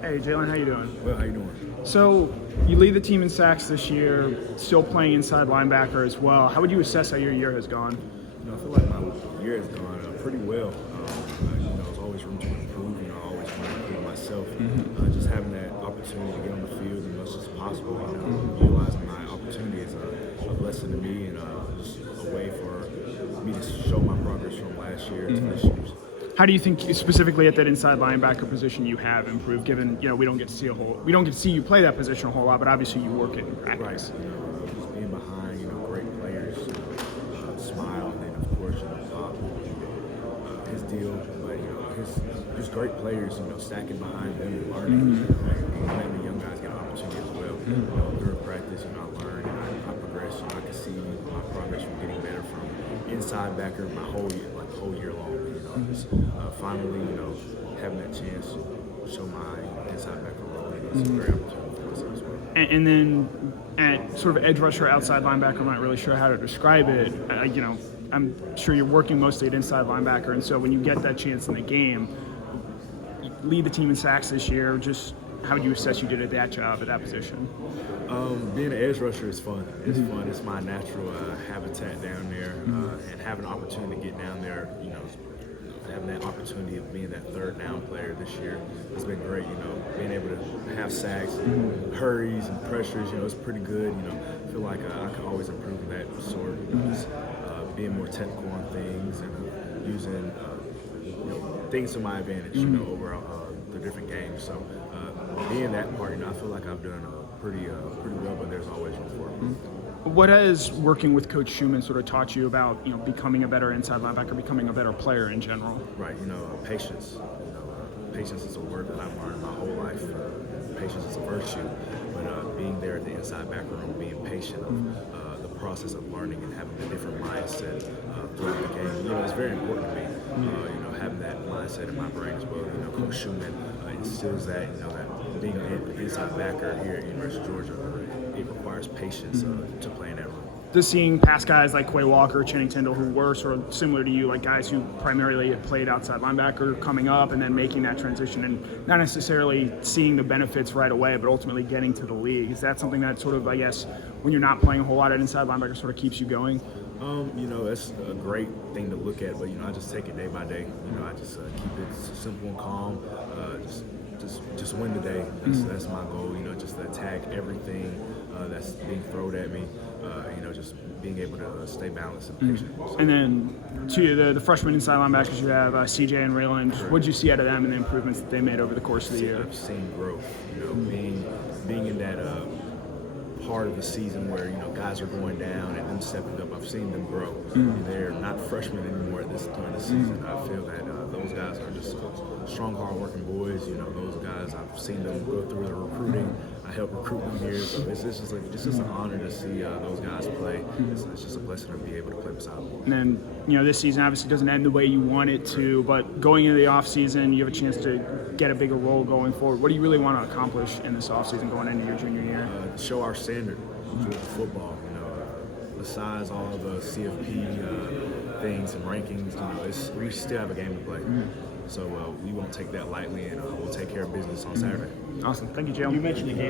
Hey, Jalon, how you doing? Well, how you doing? So, you lead the team in sacks this year, still playing inside linebacker as well. How would you assess how your year has gone? I feel like my year has gone pretty well. There's always room to improve. I always want to improve myself. Just having that opportunity to get on the field as much as possible. Utilizing my opportunity is a blessing to me and just a way for me to show my progress from last year to this year's. How do you think, specifically at that inside linebacker position, you have improved? Given we don't get to see you play that position a whole lot, but obviously you work it in practice. Right. Just being behind, great players, Smile, and then of course, Bob, his deal. But his great players, stacking behind them and learning, and letting the young guys get an opportunity as well. Through practice, I learn, I progress. I can see my progress from getting better from inside backer my whole year long. Just finally, having that chance to show my inside backer role, it's a great opportunity for us as well. And then at sort of edge rusher, outside linebacker, I'm not really sure how to describe it. I'm sure you're working mostly at inside linebacker, and so when you get that chance in the game, you lead the team in sacks this year. Just how would you assess you did at that job, at that position? Being an edge rusher is fun. It's fun. It's my natural habitat down there, and having an opportunity to get down there, having that opportunity of being that third down player this year has been great. Being able to have sacks, and hurries, and pressures, it's pretty good. I feel like I could always improve in that sort. Just being more technical on things and using things to my advantage. Over the different games. So being that part, I feel like I've done pretty well, but there's always room for it. What has working with Coach Schumann sort of taught you about becoming a better inside linebacker, becoming a better player in general? Right. Patience. Patience is a word that I've learned my whole life. Patience is a virtue, but being there at the inside backer room, being patient of the process of learning and having a different mindset throughout the game. It's very important to me. Having that mindset in my brain as well. Coach Schumann instills that. That being an inside backer here at University of Georgia, it requires patience to play in that role. Just seeing past guys like Quay Walker, Channing Tindall, who were sort of similar to you, like guys who primarily had played outside linebacker coming up and then making that transition and not necessarily seeing the benefits right away, but ultimately getting to the league. Is that something that sort of, I guess, when you're not playing a whole lot at inside linebacker sort of keeps you going? That's a great thing to look at, but I just take it day by day. I just keep it simple and calm. Just win the day. That's my goal. Just to attack everything that's being thrown at me. Just being able to stay balanced and patient. And then to the freshman inside linebackers, you have CJ and Rayland. What did you see out of them and the improvements that they made over the course of the year? I've seen growth. Being in that part of the season where guys are going down and them stepping up. I've seen them grow. They're not freshmen anymore at this point of the season. I feel that those guys are just strong, hard-working boys. Those guys, I've seen them go through the recruiting. I helped recruit them here, so it's just an honor to see those guys play. It's just a blessing to be able to play beside them. And then this season obviously doesn't end the way you want it to, but going into the offseason, you have a chance to get a bigger role going forward. What do you really want to accomplish in this offseason going into your junior year? Show our standard for football. Besides all the CFP things and rankings, we still have a game to play. So we won't take that lightly, and we'll take care of business on Saturday. Awesome. Thank you, Jalon. You mentioned the game